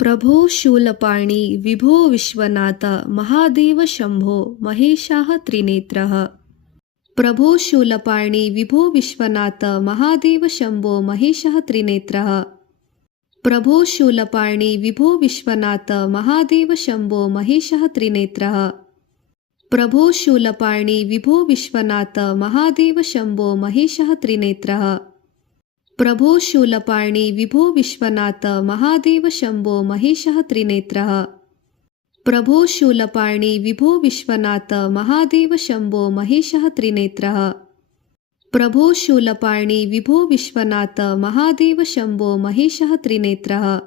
प्रभो शूलपाणि विभो विश्वनाथ महादेव शंभो महेशाः त्रिनेत्रः। प्रभो शूलपाणि विभो विश्वनाथ महादेव शंभो महेशः त्रिनेत्रः। प्रभो शूलपाणि विभो विश्वनाथ महादेव शंभो महेशः त्रिनेत्रः। प्रभो शूलपाणि विभो विश्वनाथ महादेव शंभो महेशः त्रिनेत्रः। प्रभो शूलपाणि विभो विश्वनाथ महादेव शंभो महेशः त्रिनेत्रः। प्रभो शूलपाणि विभो विश्वनाथ महादेव शंभो महेशः त्रिनेत्रः। प्रभो शूलपाणि विभो विश्वनाथ महादेव शंभो महेशः त्रिनेत्रः।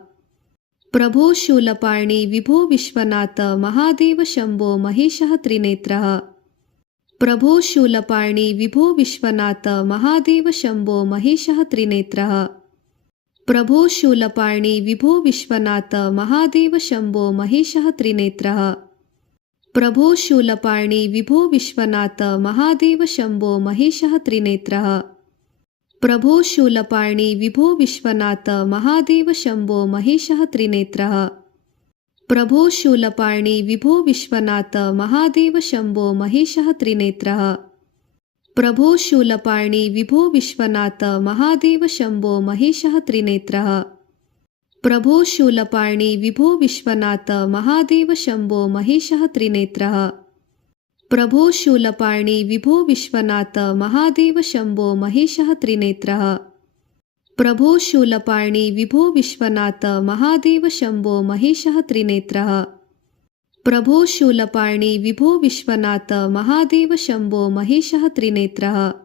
प्रभो शूलपाणि विभो विश्वनाथ महादेव शंभो महेशः त्रिनेत्रः। प्रभो शूलपाणि विभो विश्वनाथ महादेव शंभो महेशः त्रिनेत्रः। प्रभो शूलपाणि विभो विश्वनाथ महादेव शंभो महेशः त्रिनेत्रः। प्रभो शूलपाणि विभो विश्वनाथ महादेव शंभो महेशः त्रिनेत्रः। प्रभो शूलपाणि विभो विश्वनाथ महादेव शंभो महेशः त्रिनेत्रः। प्रभो शूलपाणि विभो विश्वनाथ महादेव शंभो महेशः त्रिनेत्रः। प्रभो शूलपाणि विभो विश्वनाथ महादेव शंभो महेशः त्रिनेत्रः। प्रभो शूलपाणि विभो विश्वनाथ महादेव शंभो महेशः त्रिनेत्रः। प्रभो शूलपाणि विभो विश्वनाथ महादेव शंभो महेशः त्रिनेत्रः। प्रभो शूलपाणि विभो विश्वनाथ महादेव शंभो महेशः त्रिनेत्रः। प्रभो शूलपाणि विभो विश्वनाथ महादेव शंभो महेशः त्रिनेत्रः।